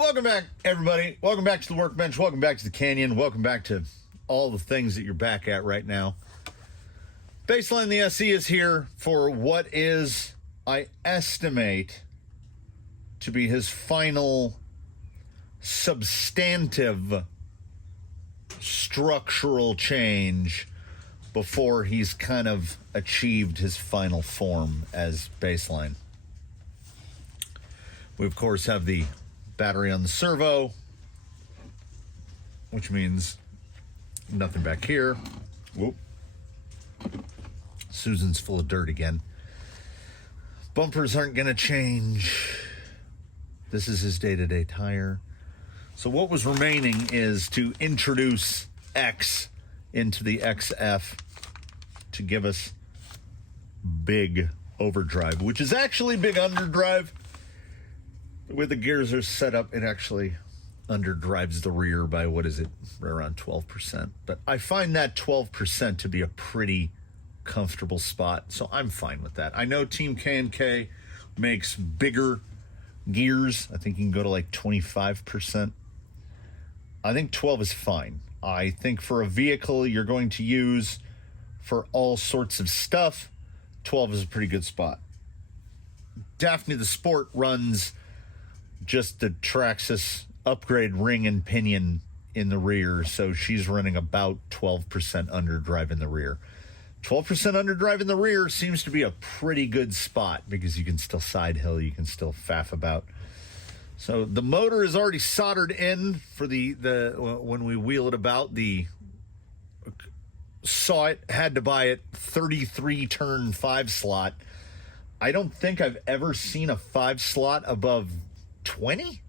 Welcome back, everybody. Welcome back to the workbench. Welcome back to the canyon. Welcome back to all the things that you're back at right now. Baseline the SE is here for what is, I estimate, to be his final substantive structural change before he's kind of achieved his final form as baseline. We, of course, have the battery on the servo, which means nothing back here. Whoop. Susan's full of dirt again. Bumpers aren't going to change. This is his day-to-day tire. So what was remaining is to introduce X into the XF to give us big overdrive, which is actually big underdrive. The way the gears are set up, it actually underdrives the rear by, what is it, right around 12%. But I find that 12% to be a pretty comfortable spot, so I'm fine with that. I know Team K&K makes bigger gears. I think you can go to like 25%. I think 12 is fine. I think for a vehicle you're going to use for all sorts of stuff, 12 is a pretty good spot. Daphne the Sport runs just the Traxxas upgrade ring and pinion in the rear, so she's running about 12% underdrive in the rear. 12% underdrive in the rear seems to be a pretty good spot because you can still side hill, you can still faff about. So the motor is already soldered in for the when we wheel it about. The saw it, had to buy it, 33 turn 5 slot. I don't think I've ever seen a 5 slot above 20,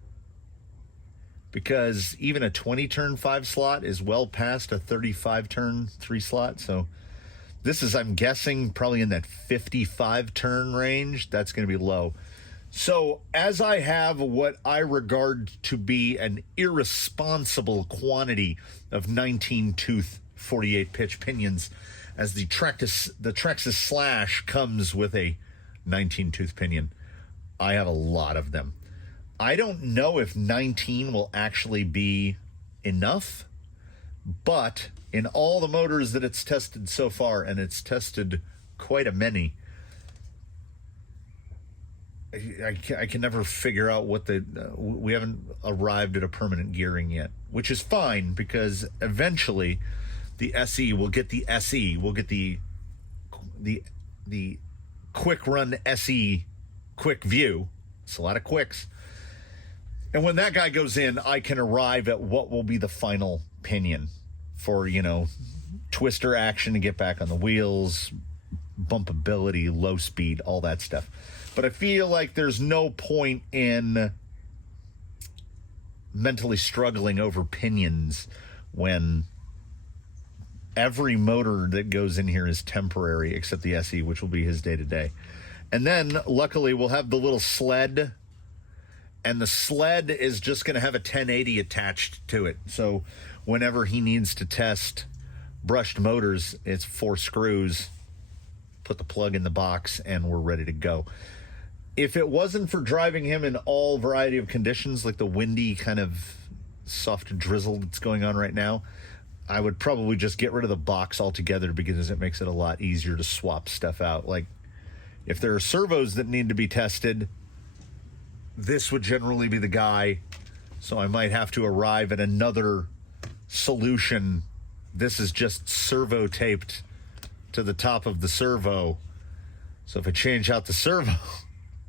because even a 20 turn 5 slot is well past a 35 turn 3 slot. So this is, I'm guessing, probably in that 55 turn range. That's going to be low. So as I have what I regard to be an irresponsible quantity of 19 tooth 48 pitch pinions, as the Traxxas Slash comes with a 19 tooth pinion, I have a lot of them. I don't know if 19 will actually be enough, but in all the motors that it's tested so far, and it's tested quite a many, I can never figure out what we haven't arrived at a permanent gearing yet, which is fine, because eventually the SE will get the SE, we'll get the quick run SE quick view. It's a lot of quicks. And when that guy goes in, I can arrive at what will be the final pinion for, twister action to get back on the wheels, bumpability, low speed, all that stuff. But I feel like there's no point in mentally struggling over pinions when every motor that goes in here is temporary, except the SE, which will be his day-to-day. And then, luckily, we'll have the little sled, and the sled is just going to have a 1080 attached to it. So whenever he needs to test brushed motors, it's 4 screws, put the plug in the box, and we're ready to go. If it wasn't for driving him in all variety of conditions, like the windy kind of soft drizzle that's going on right now, I would probably just get rid of the box altogether, because it makes it a lot easier to swap stuff out. Like, if there are servos that need to be tested, this would generally be the guy. So I might have to arrive at another solution. This is just servo taped to the top of the servo. So if I change out the servo, you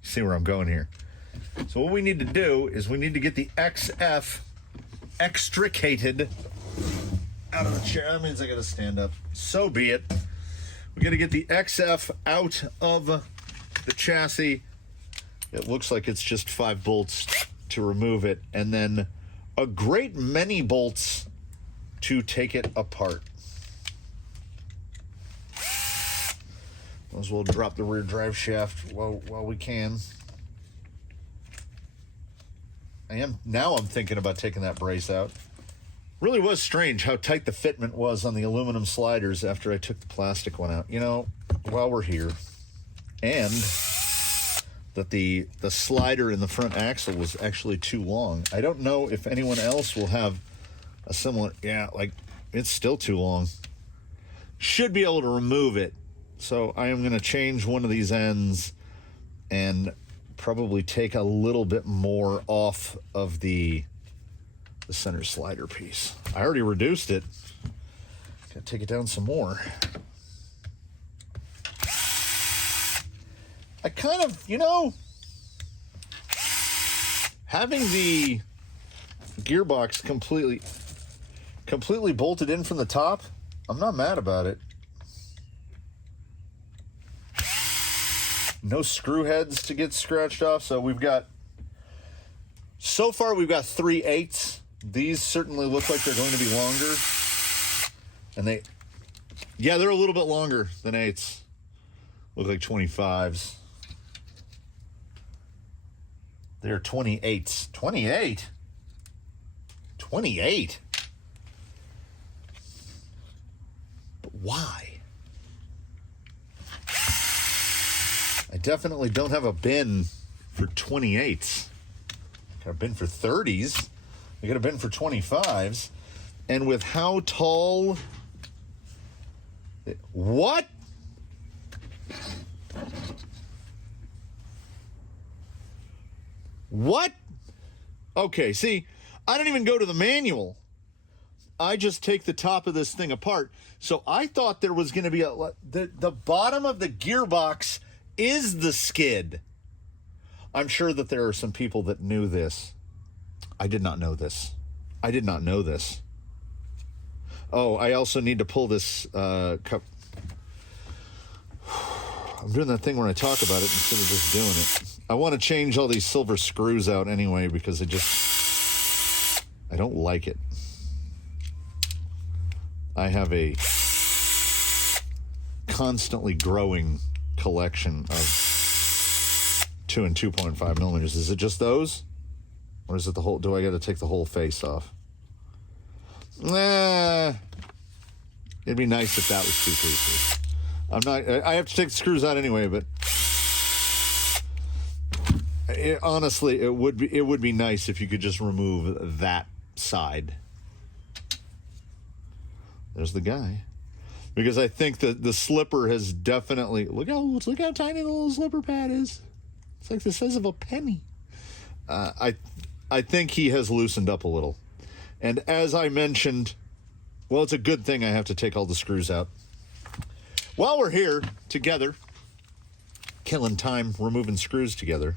see where I'm going here. So what we need to do is we need to get the XF extricated out of the chair. That means I got to stand up. So be it. We got to get the XF out of the chassis. It looks like it's just 5 bolts to remove it, and then a great many bolts to take it apart. Might as well drop the rear drive shaft while we can. Now I'm thinking about taking that brace out. Really was strange how tight the fitment was on the aluminum sliders after I took the plastic one out. While we're here, and that the slider in the front axle was actually too long. I don't know if anyone else will have a similar, yeah, like it's still too long. Should be able to remove it. So I am going to change one of these ends and probably take a little bit more off of the center slider piece. I already reduced it. Got to take it down some more. I kind of, you know, having the gearbox completely bolted in from the top, I'm not mad about it. No screw heads to get scratched off, so so far we've got 3/8. These certainly look like they're going to be longer. And they're a little bit longer than 8s. Look like 25s. They're 28s. 28? 28? But why? I definitely don't have a bin for 28s. I got a bin for 30s. I got a bin for 25s. And with how tall... What? What? Okay, see, I don't even go to the manual. I just take the top of this thing apart. So I thought there was going to be the bottom of the gearbox is the skid. I'm sure that there are some people that knew this. I did not know this. I did not know this. Oh, I also need to pull this cup. I'm doing that thing where I talk about it instead of just doing it. I want to change all these silver screws out anyway because I don't like it. I have a constantly growing collection of 2 and 2.5 millimeters. Is it just those? Or is it the whole, do I got to take the whole face off? Nah. It'd be nice if that was 2 pieces. I have to take the screws out anyway, but honestly, it would be nice if you could just remove that side. There's the guy. Because I think that the slipper has definitely, look how tiny the little slipper pad is. It's like the size of a penny. I think he has loosened up a little. And as I mentioned, well, it's a good thing I have to take all the screws out. While we're here together, killing time removing screws together.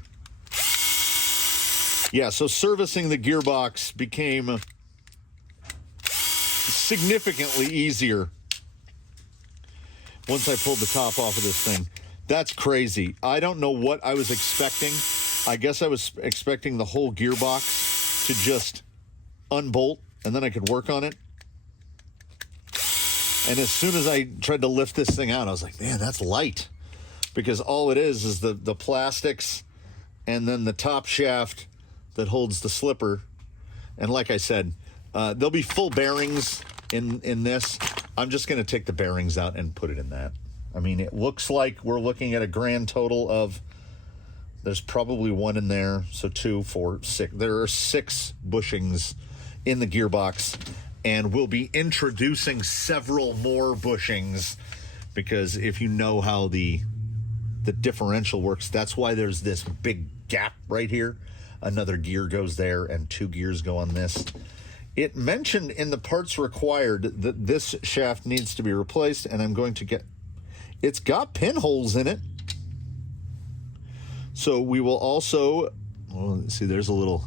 Yeah, so servicing the gearbox became significantly easier once I pulled the top off of this thing. That's crazy. I don't know what I was expecting. I guess I was expecting the whole gearbox to just unbolt and then I could work on it. And as soon as I tried to lift this thing out, I was like, man, that's light. Because all it is the plastics and then the top shaft that holds the slipper. And like I said, there'll be full bearings in this. I'm just going to take the bearings out and put it in that. I mean, it looks like we're looking at a grand total of, there's probably 1 in there. So 2, 4, 6. There are 6 bushings in the gearbox. And we'll be introducing several more bushings because if you know how the differential works, that's why there's this big gap right here. Another gear goes there and 2 gears go on this. It mentioned in the parts required that this shaft needs to be replaced, and I'm going to get, it's got pinholes in it. So we will also, well, see, there's a little,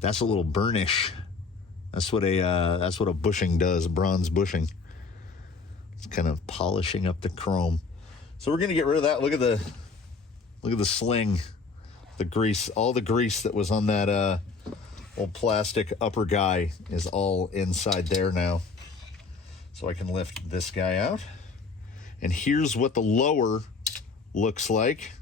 that's a little burnish. That's what a bushing does, a bronze bushing. It's kind of polishing up the chrome. So we're gonna get rid of that. Look at the sling, the grease, all the grease that was on that old plastic upper guy is all inside there now. So I can lift this guy out. And here's what the lower looks like.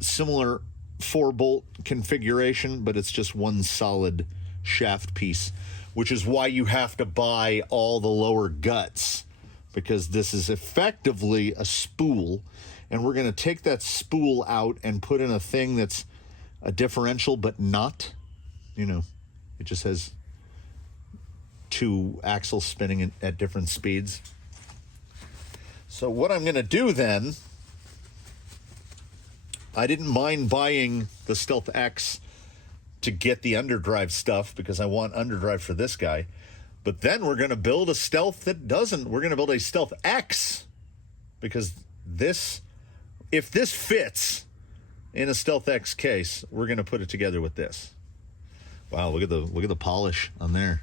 Similar 4-bolt configuration, but it's just one solid shaft piece, which is why you have to buy all the lower guts, because this is effectively a spool, and we're going to take that spool out and put in a thing that's a differential, but not, you know, it just has 2 axles spinning at different speeds. So what I'm going to do then, I didn't mind buying the Stealth X to get the underdrive stuff because I want underdrive for this guy. But then we're going to build a Stealth that doesn't. We're going to build a Stealth X because this, if this fits in a Stealth X case, we're going to put it together with this. Wow, look at the polish on there.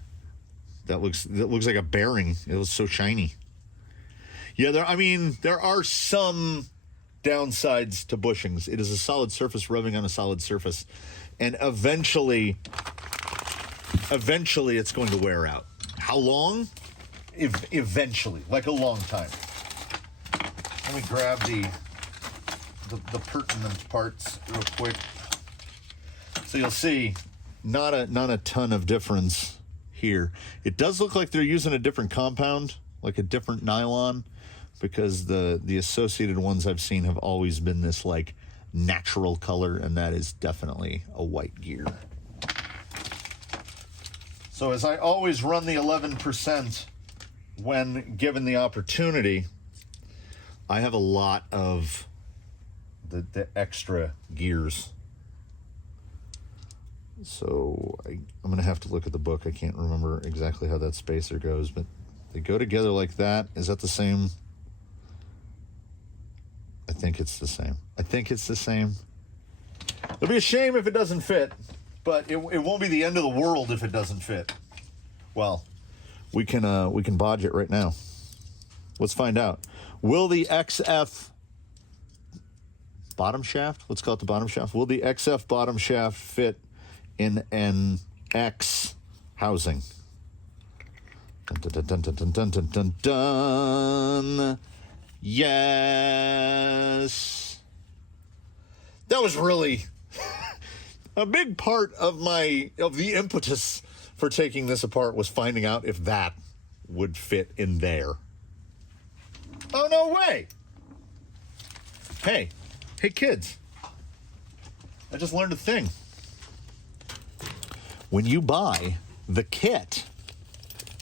That looks like a bearing. It was so shiny. Yeah, there are some downsides to bushings. It is a solid surface rubbing on a solid surface, and eventually it's going to wear out. How long? Eventually, like a long time. Let me grab the pertinent parts real quick. So you'll see not a ton of difference here. It does look like they're using a different compound, like a different nylon, because the associated ones I've seen have always been this like natural color, and that is definitely a white gear. So as I always run the 11% when given the opportunity, I have a lot of the extra gears. So I'm going to have to look at the book. I can't remember exactly how that spacer goes, but they go together like that. Is that the same? I think it's the same. It'll be a shame if it doesn't fit, but it won't be the end of the world if it doesn't fit. Well, we can bodge it right now. Let's find out. Will the XF bottom shaft, let's call it the bottom shaft, will the XF bottom shaft fit in an X housing? Dun, dun, dun, dun, dun, dun, dun, dun, dun. Yes. That was really a big part of the impetus for taking this apart was finding out if that would fit in there. Oh, no way. Hey kids. I just learned a thing. When you buy the kit,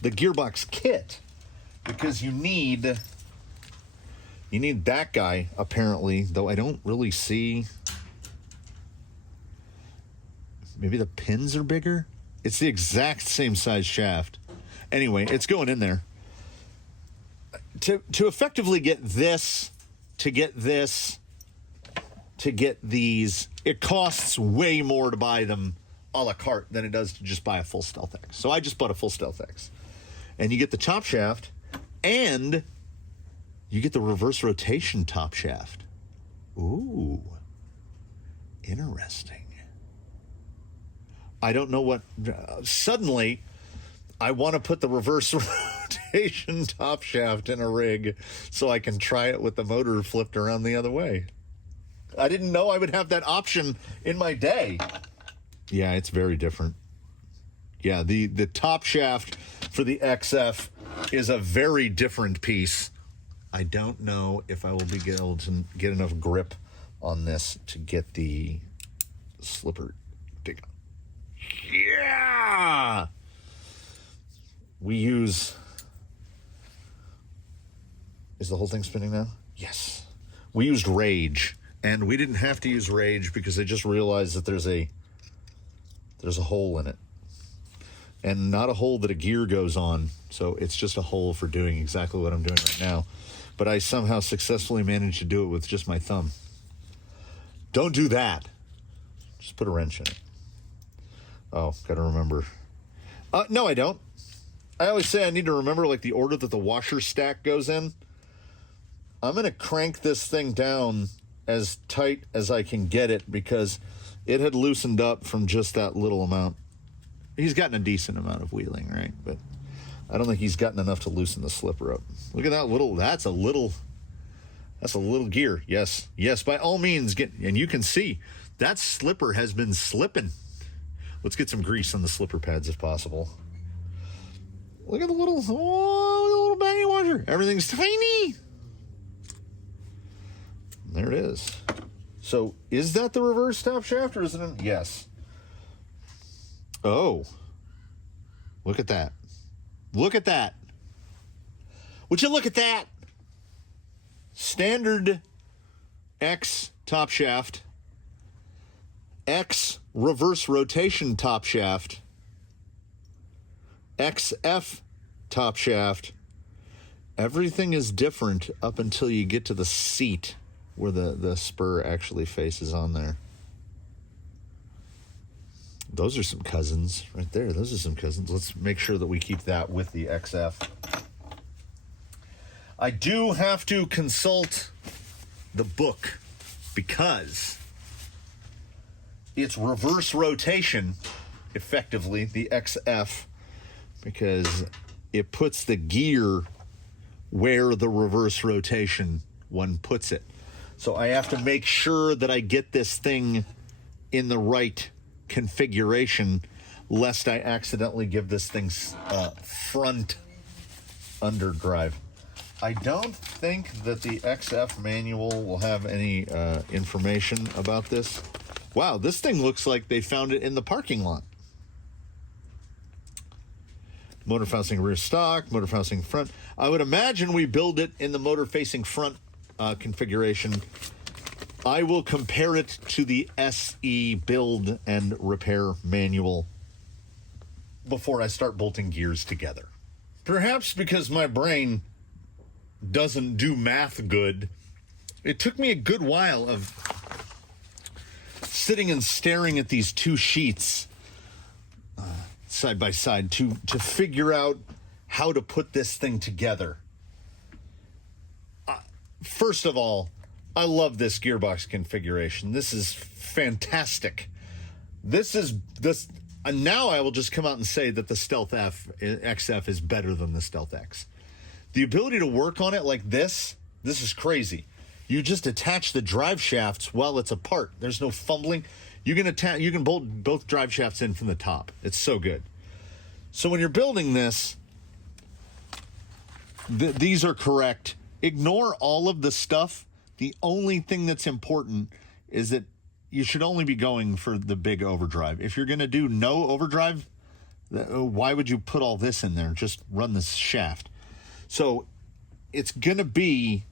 the gearbox kit, because you need that guy, apparently, though I don't really see. Maybe the pins are bigger? It's the exact same size shaft. Anyway, it's going in there. To effectively get this, to get these, it costs way more to buy them a la carte than it does to just buy a full Stealth X. So I just bought a full Stealth X. And you get the top shaft, and you get the reverse rotation top shaft. Ooh, interesting. I don't know what, suddenly I want to put the reverse rotation top shaft in a rig so I can try it with the motor flipped around the other way. I didn't know I would have that option in my day. Yeah, it's very different. Yeah, the top shaft for the XF is a very different piece. I don't know if I will be able to get enough grip on this to get the slipper dig. Yeah! We use... Is the whole thing spinning now? Yes. We used Rage, and we didn't have to use Rage because I just realized that there's a hole in it. And not a hole that a gear goes on, so it's just a hole for doing exactly what I'm doing right now. But I somehow successfully managed to do it with just my thumb. Don't do that. Just put a wrench in it. Oh, gotta remember. No, I don't. I always say I need to remember like the order that the washer stack goes in. I'm going to crank this thing down as tight as I can get it because it had loosened up from just that little amount. He's gotten a decent amount of wheeling, right? But I don't think he's gotten enough to loosen the slipper up. Look at that little, that's a little gear. Yes, by all means, and you can see that slipper has been slipping. Let's get some grease on the slipper pads if possible. Look at the little baggy washer. Everything's tiny. There it is. So is that the reverse top shaft or is it an... Yes. Oh. Look at that. Look at that. Would you look at that? Standard X top shaft. X reverse rotation top shaft. XF top shaft. Everything is different up until you get to the seat where the spur actually faces on there. Those are some cousins right there. Those are some cousins. Let's make sure that we keep that with the XF. I do have to consult the book because it's reverse rotation, effectively, the XF, because it puts the gear where the reverse rotation one puts it. So I have to make sure that I get this thing in the right configuration, lest I accidentally give this thing front underdrive. I don't think that the XF manual will have any information about this. Wow, this thing looks like they found it in the parking lot. Motor facing rear stock, motor facing front. I would imagine we build it in the motor facing front configuration. I will compare it to the SE build and repair manual before I start bolting gears together. Perhaps because my brain doesn't do math good, it took me a good while of sitting and staring at these two sheets side by side to figure out how to put this thing together. First of all, I love this gearbox configuration. This is fantastic. Now I will just come out and say that the Stealth XF is better than the Stealth X. The ability to work on it like this is crazy. You just attach the drive shafts while it's apart. There's no fumbling. You can bolt both drive shafts in from the top. It's so good. So when you're building this, these are correct. Ignore all of the stuff. The only thing that's important is that you should only be going for the big overdrive. If you're going to do no overdrive, why would you put all this in there? Just run this shaft. So it's going to be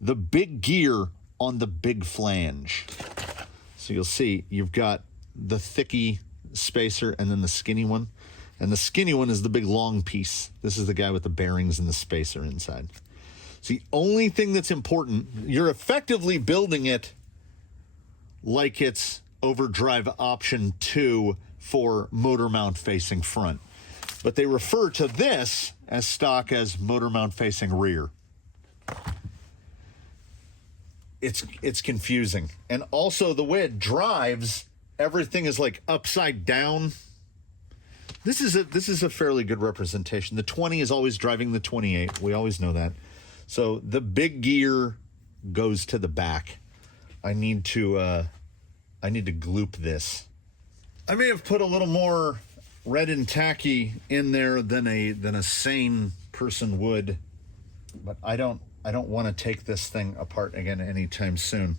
the big gear on the big flange. So you'll see you've got the thicky spacer and then the skinny one. And the skinny one is the big long piece. This is the guy with the bearings and the spacer inside. So the only thing that's important, you're effectively building it like it's overdrive option 2 for motor mount facing front. But they refer to this as stock as motor mount facing rear. It's confusing. And also the way it drives, everything is like upside down. This is a fairly good representation. The 20 is always driving the 28. We always know that. So the big gear goes to the back. I need to gloop this. I may have put a little more red and tacky in there than a sane person would, but I don't want to take this thing apart again anytime soon.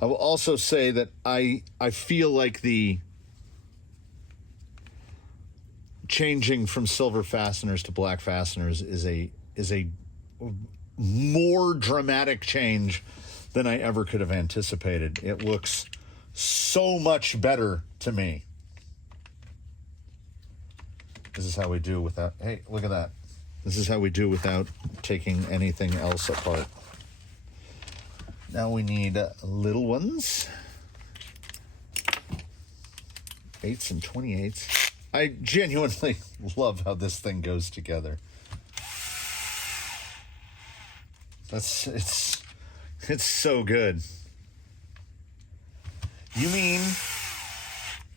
I will also say that I feel like the changing from silver fasteners to black fasteners is a more dramatic change than I ever could have anticipated. It looks so much better to me. This is how we do without, hey, look at that. This is how we do without taking anything else apart. Now we need little ones. 8s and 28s. I genuinely love how this thing goes together. It's so good. You mean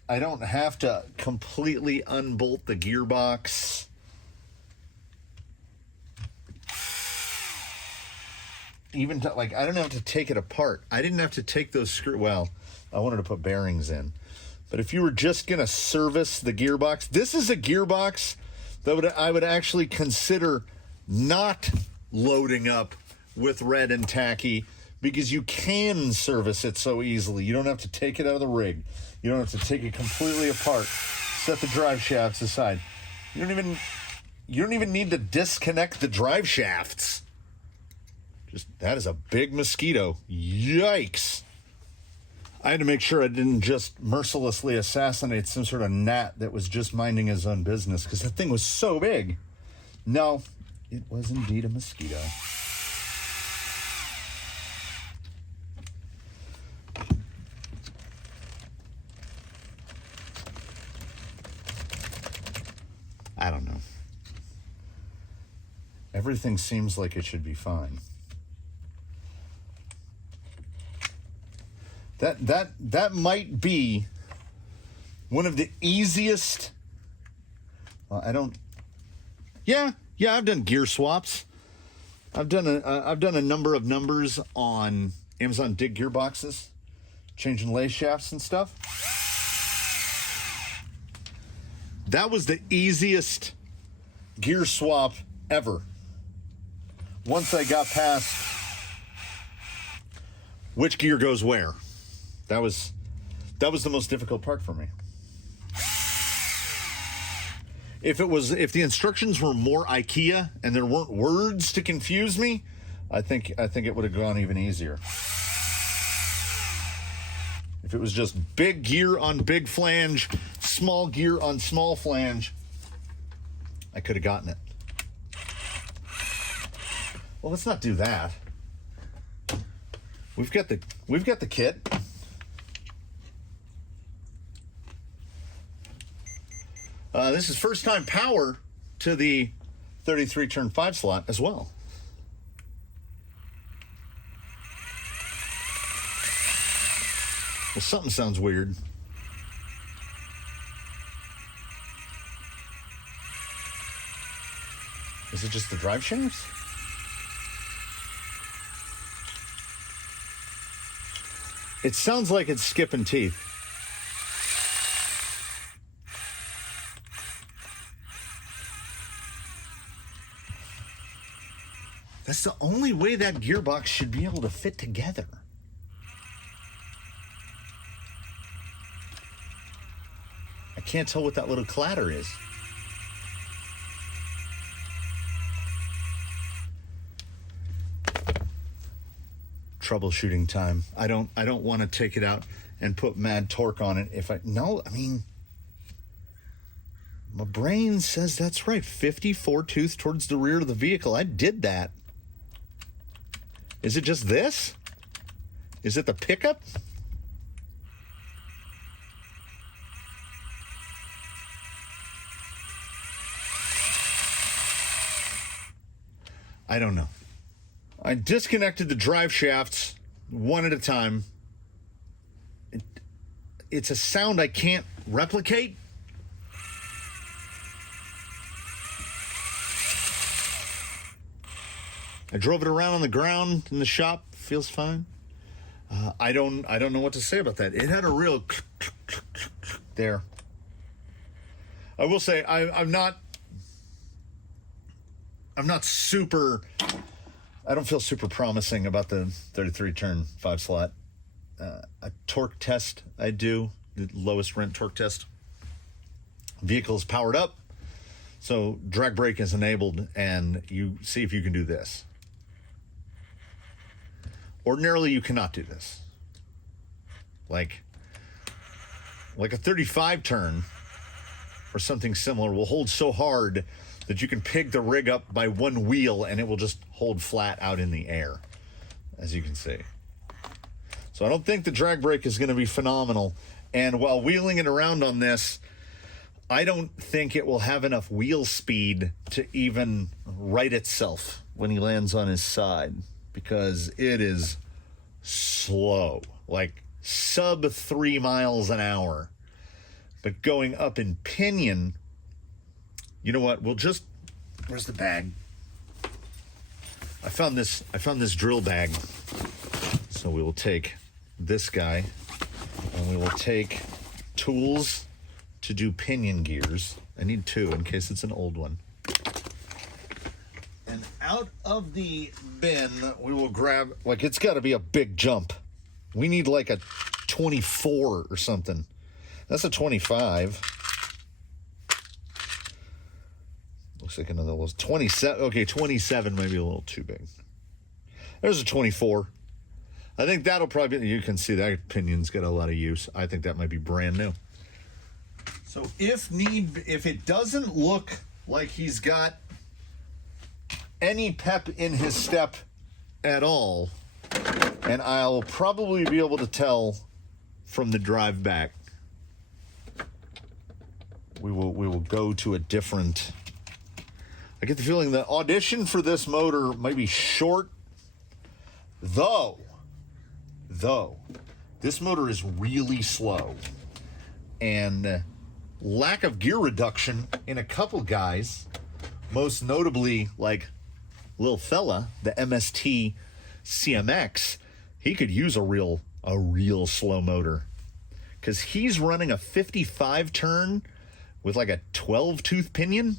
I don't have to completely unbolt the gearbox? Even to, like, I don't have to take it apart. I didn't have to take those screws. Well, I wanted to put bearings in. But if you were just going to service the gearbox, this is a gearbox that I would actually consider not loading up with red and tacky, because you can service it so easily. You don't have to take it out of the rig. You don't have to take it completely apart, set the drive shafts aside. You don't even need to disconnect the drive shafts. Just, that is a big mosquito. Yikes. I had to make sure I didn't just mercilessly assassinate some sort of gnat that was just minding his own business, because that thing was so big. No, it was indeed a mosquito. I don't know. Everything seems like it should be fine. That might be one of the easiest. Yeah, I've done gear swaps. I've done a number of numbers on Amazon Dig gearboxes, changing lay shafts and stuff. That was the easiest gear swap ever. Once I got past which gear goes where. That was the most difficult part for me. If the instructions were more IKEA and there weren't words to confuse me, I think it would have gone even easier. If it was just big gear on big flange, small gear on small flange, I could have gotten it. Well, let's not do that. We've got the kit. This is first time power to the 33 turn 5 slot as well. Well, something sounds weird. Is it just the drive shafts? It sounds like it's skipping teeth. That's the only way that gearbox should be able to fit together. I can't tell what that little clatter is. Troubleshooting time. I don't want to take it out and put mad torque on it my brain says that's right. 54 tooth towards the rear of the vehicle. I did that. Is it just this? Is it the pickup? I don't know. I disconnected the drive shafts one at a time. It's a sound I can't replicate. I drove it around on the ground in the shop. Feels fine. I don't know what to say about that. It had a real there. I will say I'm not super. I don't feel super promising about the 33 turn 5 slot. A torque test I do, the lowest rent torque test. Vehicle is powered up, so drag brake is enabled, and you see if you can do this. Ordinarily, you cannot do this. Like a 35 turn or something similar will hold so hard that you can pig the rig up by one wheel and it will just hold flat out in the air, as you can see. So I don't think the drag brake is going to be phenomenal. And while wheeling it around on this, I don't think it will have enough wheel speed to even right itself when he lands on his side, because it is slow, like sub 3 miles an hour. But going up in pinion, you know what? Where's the bag? I found this drill bag. So we will take this guy and we will take tools to do pinion gears. I need 2 in case it's an old one. And out of the bin, we will grab, like, it's got to be a big jump. We need like a 24 or something. That's a 25. Looks like another little 27. Okay, 27 might be a little too big. There's a 24. I think that'll probably be, you can see that pinion's got a lot of use. I think that might be brand new. So if it doesn't look like he's got any pep in his step at all, and I'll probably be able to tell from the drive back, we will go to a different. I get the feeling the audition for this motor might be short, though this motor is really slow, and lack of gear reduction in a couple guys, most notably like little fella, the MST CMX, he could use a real slow motor, because he's running a 55 turn with like a 12 tooth pinion.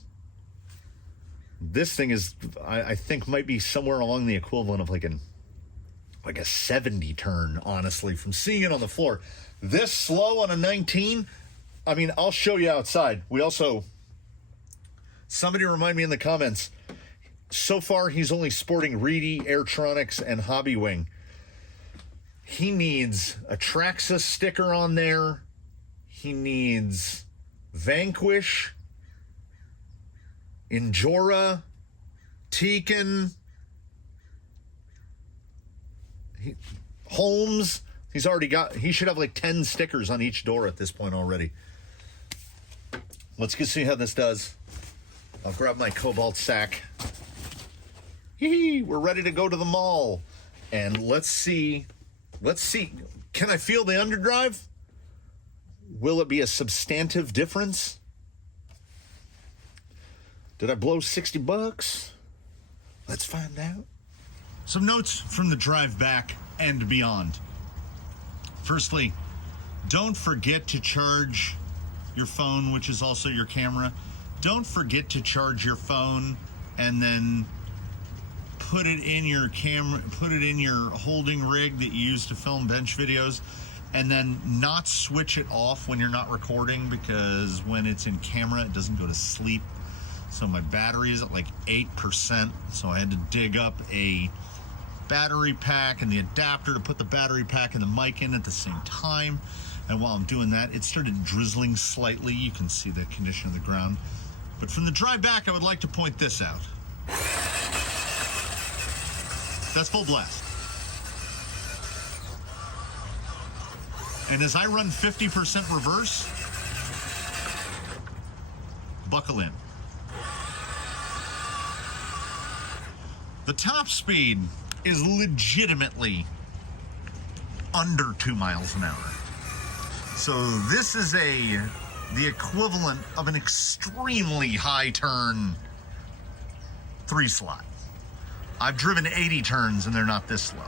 This thing is, I think, might be somewhere along the equivalent of like a 70 turn, honestly, from seeing it on the floor. This slow on a 19, I mean, I'll show you outside. We also, somebody remind me in the comments, so far he's only sporting Reedy, Airtronics, and Hobbywing. He needs a Traxxas sticker on there. He needs Vanquish, Injora, Tekin, Holmes. He should have like 10 stickers on each door at this point already. Let's go see how this does. I'll grab my cobalt sack. We're ready to go to the mall. And let's see. Can I feel the underdrive? Will it be a substantive difference? Did I blow $60? Let's find out. Some notes from the drive back and beyond. Firstly, don't forget to charge your phone, which is also your camera. Don't forget to charge your phone and then put it in your camera, put it in your holding rig that you use to film bench videos, and then not switch it off when you're not recording, because when it's in camera, it doesn't go to sleep. So my battery is at like 8%, so I had to dig up a battery pack and the adapter to put the battery pack and the mic in at the same time. And while I'm doing that, it started drizzling slightly. You can see the condition of the ground. But from the drive back, I would like to point this out. That's full blast. And as I run 50% reverse, buckle in. The top speed is legitimately under 2 miles an hour. So this is the equivalent of an extremely high turn 3-slot. I've driven 80 turns and they're not this slow.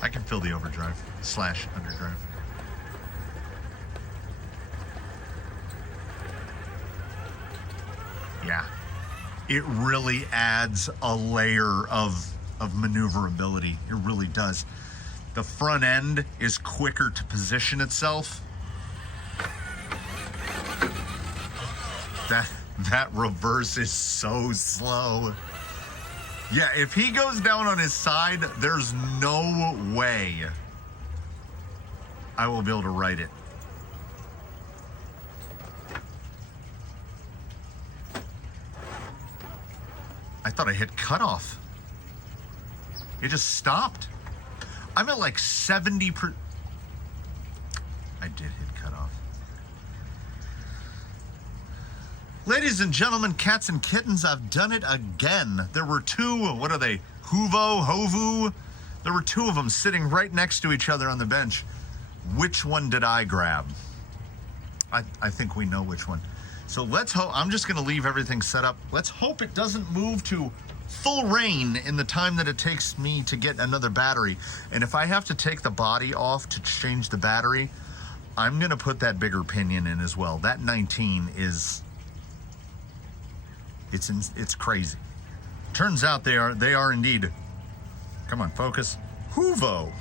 I can feel the overdrive / underdrive. Yeah, it really adds a layer of maneuverability. It really does. The front end is quicker to position itself. That reverse is so slow. Yeah, if he goes down on his side, there's no way I will be able to right it. I thought I hit cutoff. It just stopped. I'm at like 70%. I did hit cutoff. Ladies and gentlemen, cats and kittens, I've done it again. There were two, what are they? Hovu? There were two of them sitting right next to each other on the bench. Which one did I grab? I think we know which one. So let's hope, I'm just gonna leave everything set up. Let's hope it doesn't move to full rain in the time that it takes me to get another battery. And if I have to take the body off to change the battery, I'm going to put that bigger pinion in as well. That 19 is, it's crazy. Turns out they are indeed, come on, focus, Huvo.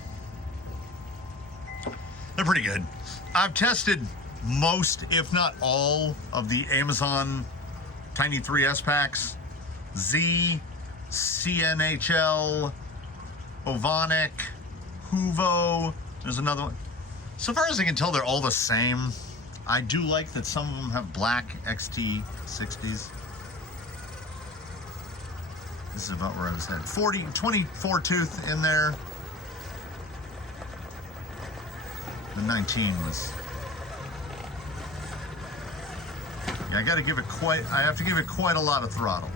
They're pretty good. I've tested most, if not all, of the Amazon Tiny 3S packs. Z, CNHL, Ovonic, Huvo. There's another one. So far as I can tell, they're all the same. I do like that some of them have black XT60s. This is about where I was at. 24 tooth in there. The 19 was. Yeah, I have to give it quite a lot of throttle.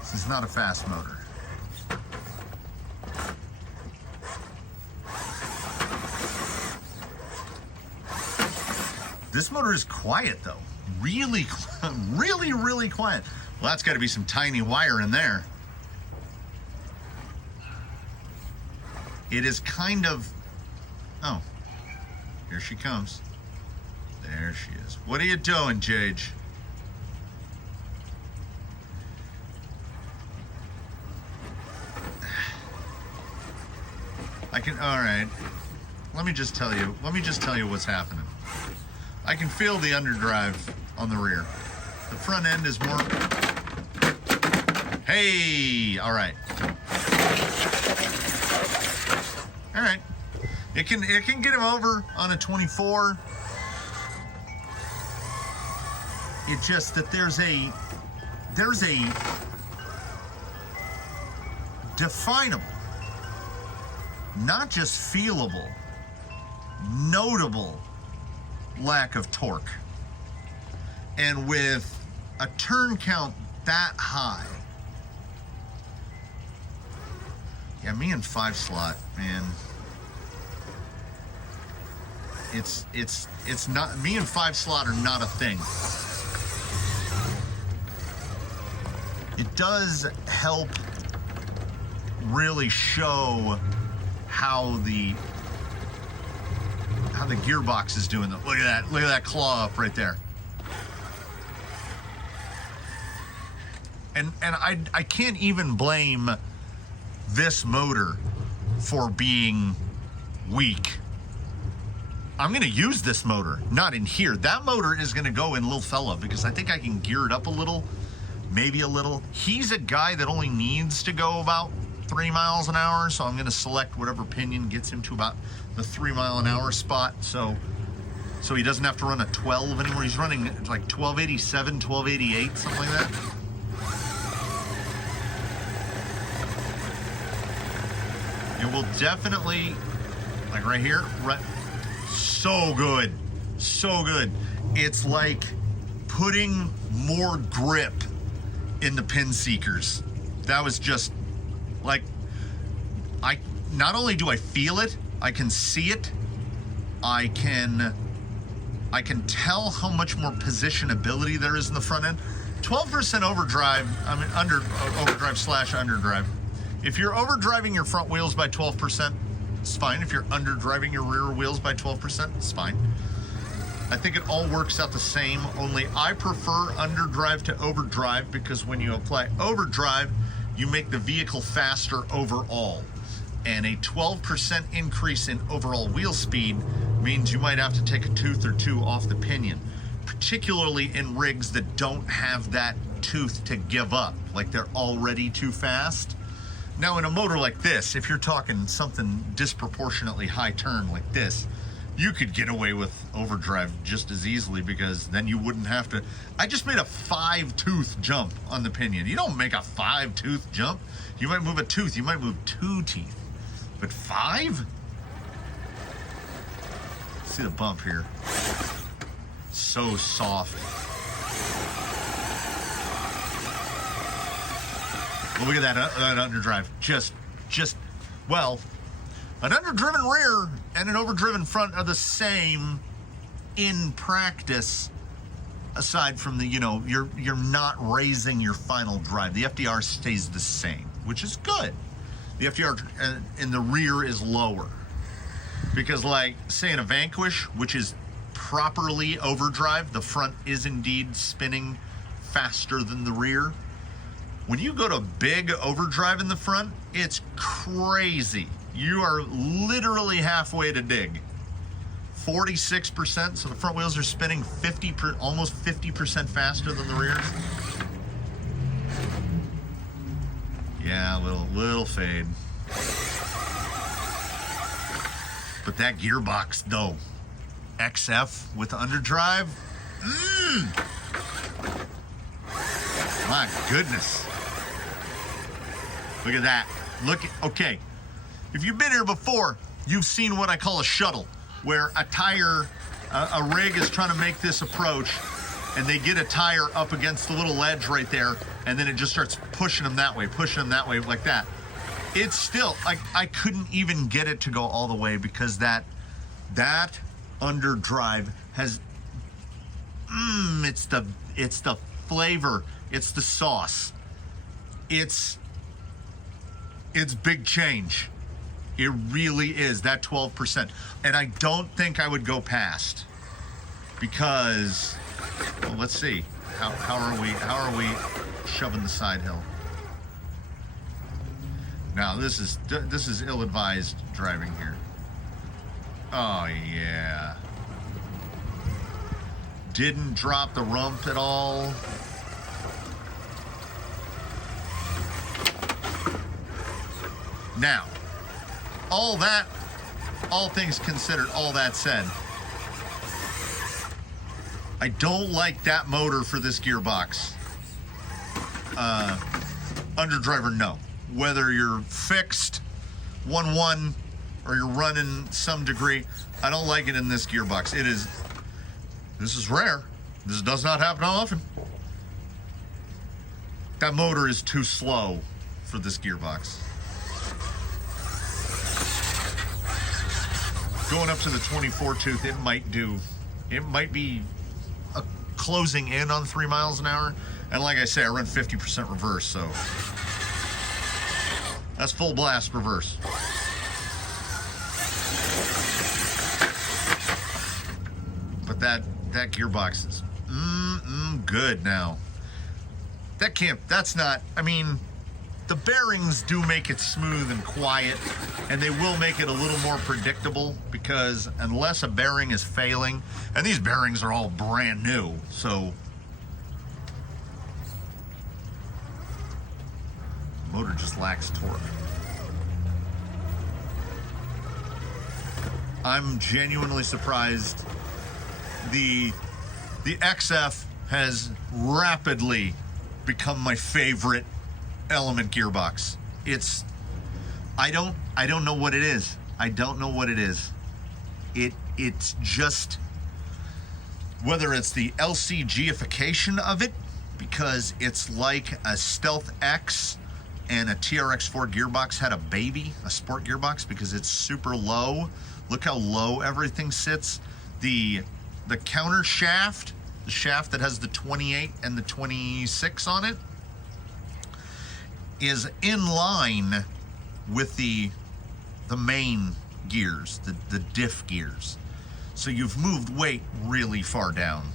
This is not a fast motor. This motor is quiet though. Really, really quiet. Well, that's got to be some tiny wire in there. It is kind of, oh, here she comes. There she is. What are you doing, Jage? All right. Let me just tell you what's happening. I can feel the underdrive on the rear. The front end is more, hey, all right. All right. It can get him over on a 24. It's just that there's a definable, not just feelable, notable lack of torque. And with a turn count that high, yeah, me and 5-slot, man, it's not, me and 5-slot are not a thing. It does help really show how the gearbox is doing. Look at that claw up right there. And I can't even blame this motor for being weak. I'm gonna use this motor, not in here. That motor is gonna go in little fella because I think I can gear it up a little, maybe a little. He's a guy that only needs to go about 3 miles an hour, so I'm gonna select whatever pinion gets him to about the 3 mile an hour spot, so he doesn't have to run a 12 anymore. He's running like 1287, 1288, something like that. It will definitely, like right here, so good, so good. It's like putting more grip in the pin seekers. That was just like, not only do I feel it, I can see it, I can tell how much more positionability there is in the front end. 12% overdrive, overdrive / underdrive. If you're overdriving your front wheels by 12%, it's fine. If you're underdriving your rear wheels by 12%, it's fine. I think it all works out the same, only I prefer underdrive to overdrive because when you apply overdrive, you make the vehicle faster overall. And a 12% increase in overall wheel speed means you might have to take a tooth or two off the pinion, particularly in rigs that don't have that tooth to give up, like they're already too fast. Now in a motor like this, if you're talking something disproportionately high turn like this, you could get away with overdrive just as easily because then you wouldn't have to. I just made a 5-tooth jump on the pinion. You don't make a 5-tooth jump. You might move a tooth, you might move 2 teeth. But 5? See the bump here. So soft. Well, look at that underdrive. Well, an underdriven rear and an overdriven front are the same in practice, aside from the, you're not raising your final drive. The FDR stays the same, which is good. The FDR in the rear is lower. Because like, say in a Vanquish, which is properly overdrive, the front is indeed spinning faster than the rear. When you go to big overdrive in the front, it's crazy. You are literally halfway to dig. 46%, so the front wheels are spinning almost 50% faster than the rears. Yeah, little fade. But that gearbox though, XF with underdrive, my goodness. Look at that. Okay, if you've been here before, you've seen what I call a shuttle, where a rig is trying to make this approach, and they get a tire up against the little ledge right there, and then it just starts pushing them that way, like that. It's still, I couldn't even get it to go all the way because that underdrive has, it's the flavor, it's the sauce, it's big change. It really is, that 12%. And I don't think I would go past, because, well, let's see. How are we shoving the side hill? Now this is ill-advised driving here. Oh yeah. Didn't drop the rump at all. Now, all things considered, all that said, I don't like that motor for this gearbox. Underdriver, no. Whether you're fixed 1.1 or you're running some degree, I don't like it in this gearbox. This is rare. This does not happen often. That motor is too slow for this gearbox. Going up to the 24 tooth, it might be closing in on 3 miles an hour. And like I say, I run 50% reverse, so that's full blast reverse. But that gearbox is good now. That's not, I mean, the bearings do make it smooth and quiet, and they will make it a little more predictable, because unless a bearing is failing, and these bearings are all brand new, so the motor just lacks torque. I'm genuinely surprised. The XF has rapidly become my favorite element gearbox. I don't know what it is. I don't know what it is. It's just, whether it's the LCG-ification of it, because it's like a Stealth X and a TRX4 gearbox had a baby, a sport gearbox, because it's super low. Look how low everything sits. The counter shaft, the shaft that has the 28 and the 26 on it, is in line with the main gears, the diff gears. So you've moved weight really far down.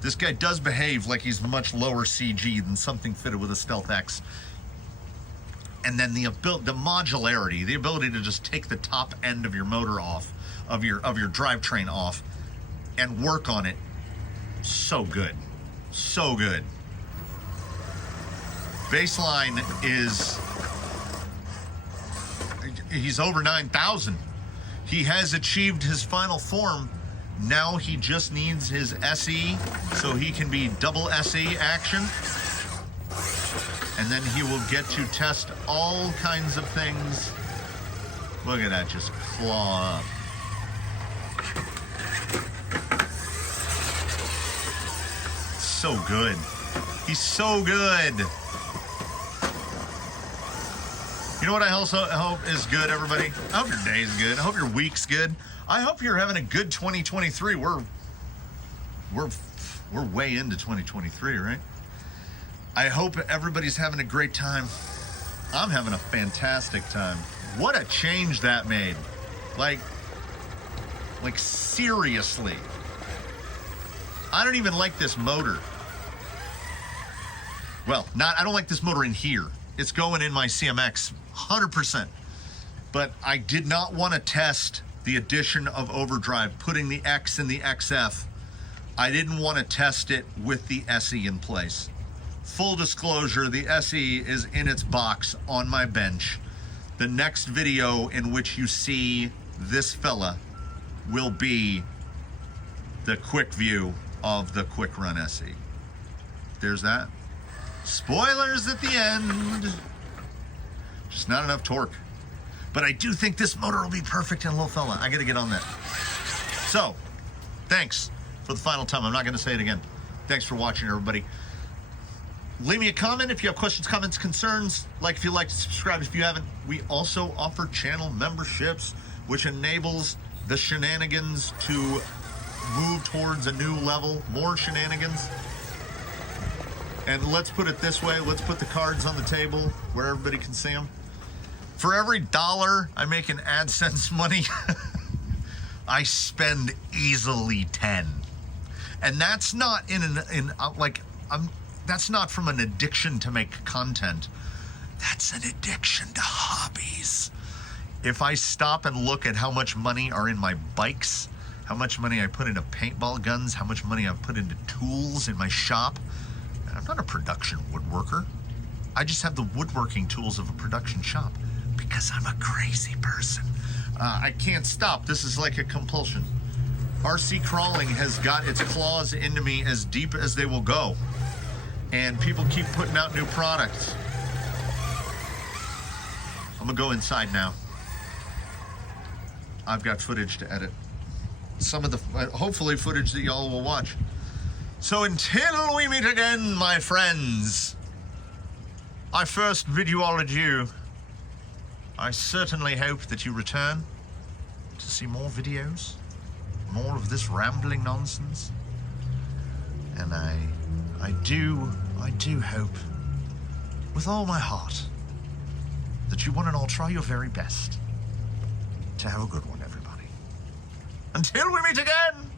This guy does behave like he's much lower CG than something fitted with a Stealth X. And then the modularity, the ability to just take the top end of your motor off, of your drivetrain off, and work on it, so good, so good. Baseline is, he's over 9,000. He has achieved his final form. Now he just needs his SE, so he can be double SE action. And then he will get to test all kinds of things. Look at that, just claw up. So good. He's so good. You know what I also hope is good, everybody? I hope your day's good. I hope your week's good. I hope you're having a good 2023. We're way into 2023, right? I hope everybody's having a great time. I'm having a fantastic time. What a change that made. Like, Like, seriously. I don't even like this motor. Well, I don't like this motor in here. It's going in my CMX 100%. But I did not want to test the addition of overdrive, putting the X in the XF. I didn't want to test it with the SE in place. Full disclosure, the SE is in its box on my bench. The next video in which you see this fella will be the quick view of the Quick Run SE. There's that. Spoilers at the end. Just not enough torque. But I do think this motor will be perfect in a little fella. I gotta get on that. So, thanks for the final time. I'm not gonna say it again. Thanks for watching, everybody. Leave me a comment if you have questions, comments, concerns. Like if you like, subscribe if you haven't. We also offer channel memberships, which enables the shenanigans to move towards a new level, more shenanigans. And let's put it this way, let's put the cards on the table where everybody can see them. For every $1 I make in AdSense money, I spend easily 10. And that's not that's not from an addiction to make content. That's an addiction to hobbies. If I stop and look at how much money are in my bikes, how much money I put into paintball guns, how much money I've put into tools in my shop, I'm not a production woodworker. I just have the woodworking tools of a production shop because I'm a crazy person. I can't stop. This is like a compulsion. RC crawling has got its claws into me as deep as they will go. And people keep putting out new products. I'm gonna go inside now. I've got footage to edit. Some of the, hopefully footage that y'all will watch. So until we meet again, my friends, I first bid you all adieu. I certainly hope that you return to see more videos, more of this rambling nonsense. And I do hope, with all my heart, that you one and all try your very best to have a good one, everybody. Until we meet again!